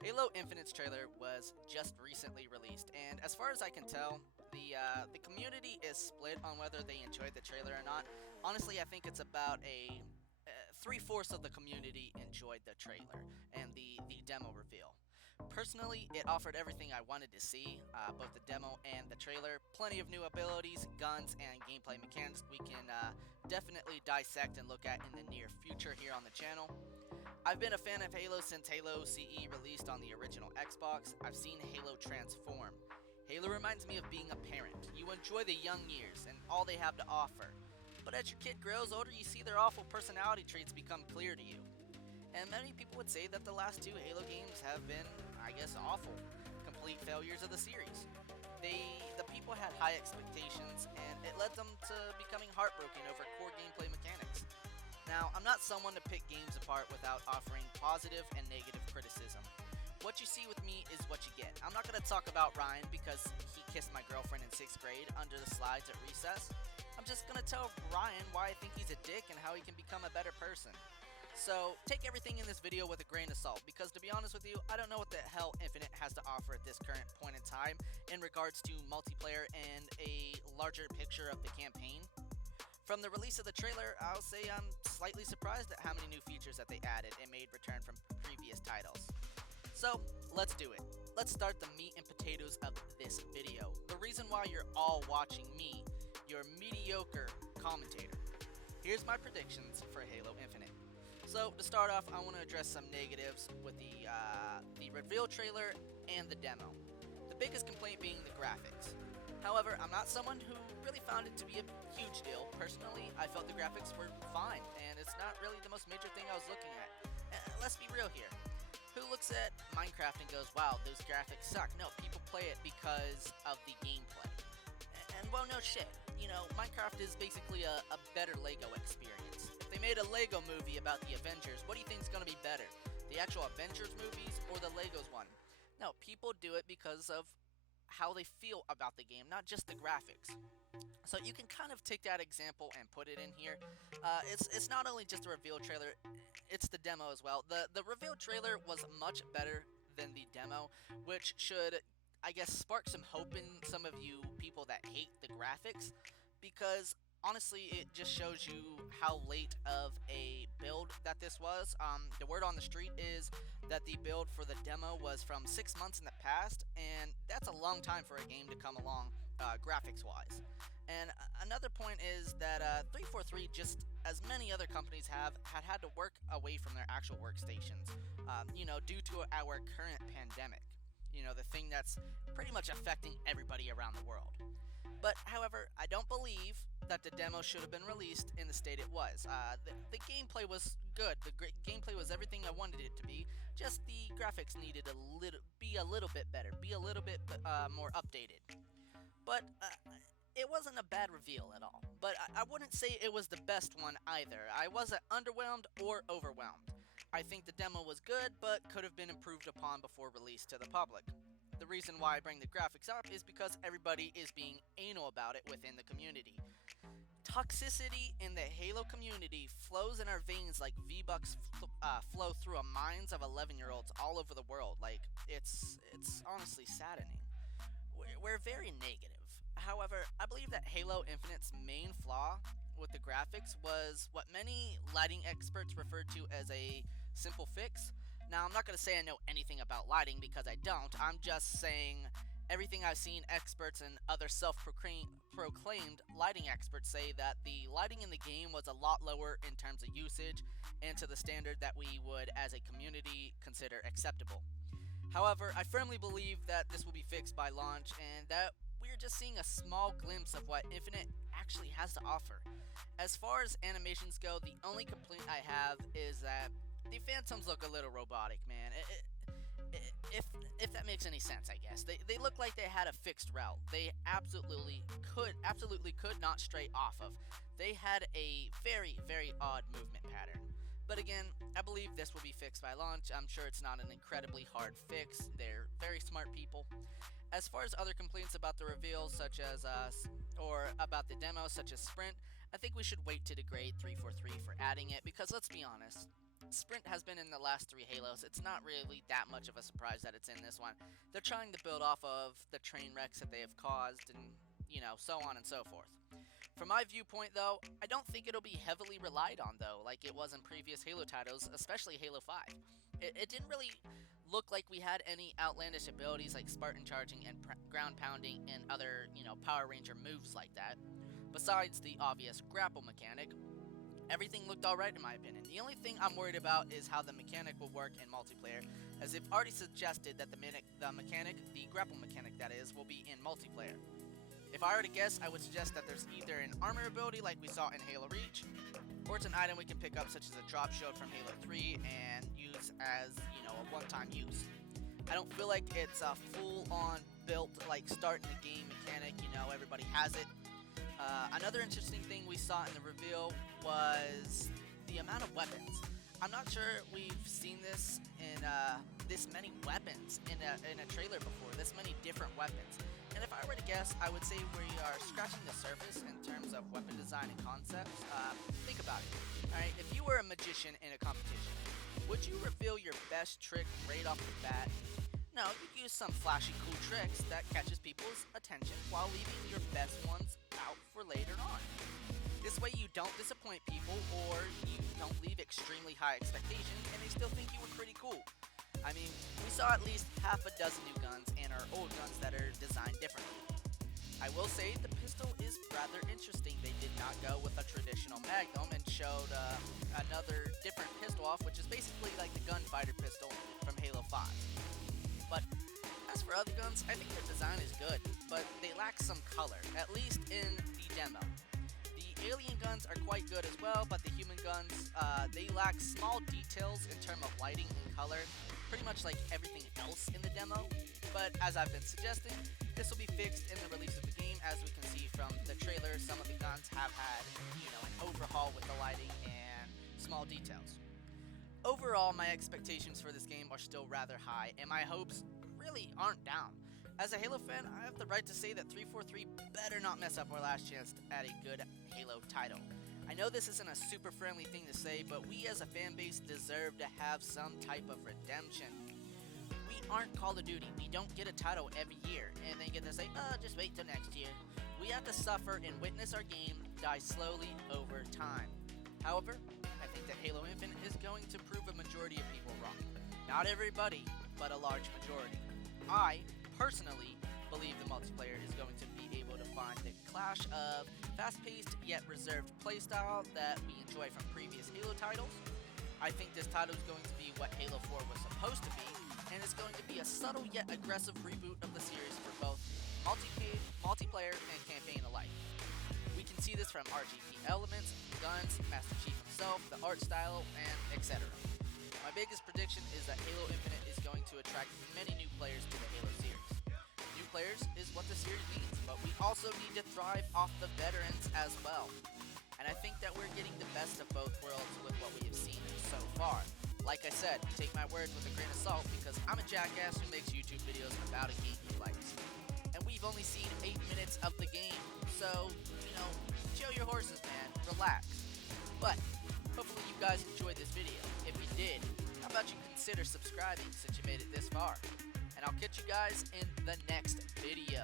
Halo Infinite's trailer was just recently released, and as far as I can tell, the community is split on whether they enjoyed the trailer or not. Honestly, I think it's about a three-fourths of the community enjoyed the trailer and the demo reveal. Personally, it offered everything I wanted to see, both the demo and the trailer. Plenty of new abilities, guns, and gameplay mechanics we can definitely dissect and look at in the near future here on the channel. I've been a fan of Halo since Halo CE released on the original Xbox. I've seen Halo transform. Halo reminds me of being a parent. You enjoy the young years and all they have to offer. But as your kid grows older, you see their awful personality traits become clear to you. And many people would say that the last two Halo games have been, I guess, awful, complete failures of the series. The people had high expectations, and it led them to becoming heartbroken over core gameplay mechanics. Now, I'm not someone to pick games apart without offering positive and negative criticism. What you see with me is what you get. I'm not going to talk about Ryan because he kissed my girlfriend in 6th grade under the slides at recess. I'm just going to tell Ryan why I think he's a dick and how he can become a better person. So, take everything in this video with a grain of salt, because to be honest with you, I don't know what the hell Infinite has to offer at this current point in time in regards to multiplayer and a larger picture of the campaign. From the release of the trailer, I'll say I'm slightly surprised at how many new features that they added and made return from previous titles. So, let's do it. Let's start the meat and potatoes of this video. The reason why you're all watching me, your mediocre commentator. Here's my predictions for Halo Infinite. So, to start off, I want to address some negatives with the reveal trailer and the demo. The biggest complaint being the graphics. However, I'm not someone who really found it to be a huge deal. Personally, I felt the graphics were fine, and it's not really the most major thing I was looking at. Let's be real here. Who looks at Minecraft and goes, wow, those graphics suck? No, people play it because of the gameplay. And well, no shit. You know, Minecraft is basically a better LEGO experience. If they made a LEGO movie about the Avengers, what do you think is going to be better? The actual Avengers movies or the LEGOs one? No, people do it because of how they feel about the game, not just the graphics. So you can kind of take that example and put it in here. It's not only just a reveal trailer, it's the demo as well. The reveal trailer was much better than the demo, which should, I guess, spark some hope in some of you people that hate the graphics, because honestly, it just shows you how late of a build that this was. The word on the street is that the build for the demo was from 6 months in the past, and that's a long time for a game to come along, graphics-wise. And another point is that 343, just as many other companies had to work away from their actual workstations, due to our current pandemic. You know, the thing that's pretty much affecting everybody around the world. But, however, I don't believe that the demo should have been released in the state it was. The gameplay was good. The gameplay was everything I wanted it to be. Just the graphics needed be a little bit better, be a little bit more updated. But it wasn't a bad reveal at all. But I wouldn't say it was the best one either. I wasn't underwhelmed or overwhelmed. I think the demo was good, but could have been improved upon before release to the public. The reason why I bring the graphics up is because everybody is being anal about it within the community. Toxicity in the Halo community flows in our veins like V-Bucks flow through the minds of 11-year-olds all over the world. Like, it's honestly saddening. We're very negative. However, I believe that Halo Infinite's main flaw with the graphics was what many lighting experts refer to as a simple fix. Now, I'm not going to say I know anything about lighting because I don't. I'm just saying everything I've seen experts and other self-proclaimed lighting experts say that the lighting in the game was a lot lower in terms of usage and to the standard that we would as a community consider acceptable. However, I firmly believe that this will be fixed by launch and that we're just seeing a small glimpse of what Infinite actually has to offer. As far as animations go, the only complaint I have is that the Phantoms look a little robotic, man. If that makes any sense, I guess. They look like they had a fixed route. They absolutely could not stray off of. They had a very, very odd movement pattern. But again, I believe this will be fixed by launch. I'm sure it's not an incredibly hard fix. They're very smart people. As far as other complaints about the reveals, such as or about the demo, such as Sprint, I think we should wait to degrade 343 for adding it, because let's be honest, Sprint has been in the last 3 Halos. It's not really that much of a surprise that it's in this one. They're trying to build off of the train wrecks that they have caused and, so on and so forth. From my viewpoint, though, I don't think it'll be heavily relied on, though, like it was in previous Halo titles, especially Halo 5. It didn't really look like we had any outlandish abilities like Spartan charging and ground pounding and other, Power Ranger moves like that. Besides the obvious grapple mechanic, everything looked alright in my opinion. The only thing I'm worried about is how the mechanic will work in multiplayer, as they've already suggested that the grapple mechanic that is, will be in multiplayer. If I were to guess, I would suggest that there's either an armor ability like we saw in Halo Reach, or it's an item we can pick up such as a drop shield from Halo 3 and use as, a one-time use. I don't feel like it's a full-on built, like starting the game mechanic, everybody has it. Another interesting thing we saw in the reveal was the amount of weapons. I'm not sure we've seen this in this many weapons in a trailer before, this many different weapons. And if I were to guess, I would say we are scratching the surface in terms of weapon design and concepts. Think about it. Alright, if you were a magician in a competition, would you reveal your best trick right off the bat? No, you'd use some flashy cool tricks that catches people's attention while leaving your best ones out for later on. This way you don't disappoint people, or you don't leave extremely high expectations and they still think you were pretty cool. I mean, we saw at least half a dozen new guns and our old guns that are designed differently. I will say the pistol is rather interesting. They did not go with a traditional Magnum and showed another different pistol off, which is basically like the gunfighter pistol from Halo 5. But as for other guns, I think their design is good, but they lack some color, at least in the demo. The alien guns are quite good as well, but the human guns, they lack small details in terms of lighting and color, pretty much like everything else in the demo. But as I've been suggesting, this will be fixed in the release of the game. As we can see from the trailer, some of the guns have had, an overhaul with the lighting and small details. Overall, my expectations for this game are still rather high, and my hopes really aren't down. As a Halo fan, I have the right to say that 343 better not mess up our last chance at a good Halo title. I know this isn't a super friendly thing to say, but we as a fan base deserve to have some type of redemption. We aren't Call of Duty. We don't get a title every year and then get to say, just wait till next year. We have to suffer and witness our game die slowly over time. However, I think that Halo Infinite is going to prove a majority of people wrong. Not everybody, but a large majority. I personally believe the multiplayer is going to be able to find the clash of fast-paced yet reserved playstyle that we enjoy from previous Halo titles. I think this title is going to be what Halo 4 was supposed to be, and it's going to be a subtle yet aggressive reboot of the series for both multiplayer and campaign alike. We can see this from RGP elements, guns, Master Chief himself, the art style, and etc. My biggest prediction is that Halo Infinite is going to attract many new players to the Halo series. New players is what the series needs, but we also need to thrive off the veterans as well. And I think that we're getting the best of both worlds with what we have seen so far. Like I said, take my words with a grain of salt because I'm a jackass who makes YouTube videos about a game he likes. And we've only seen 8 minutes of the game, so, chill your horses, man, relax. But, hopefully you guys enjoyed this video. If you did, how about you consider subscribing since you made it this far? And I'll catch you guys in the next video.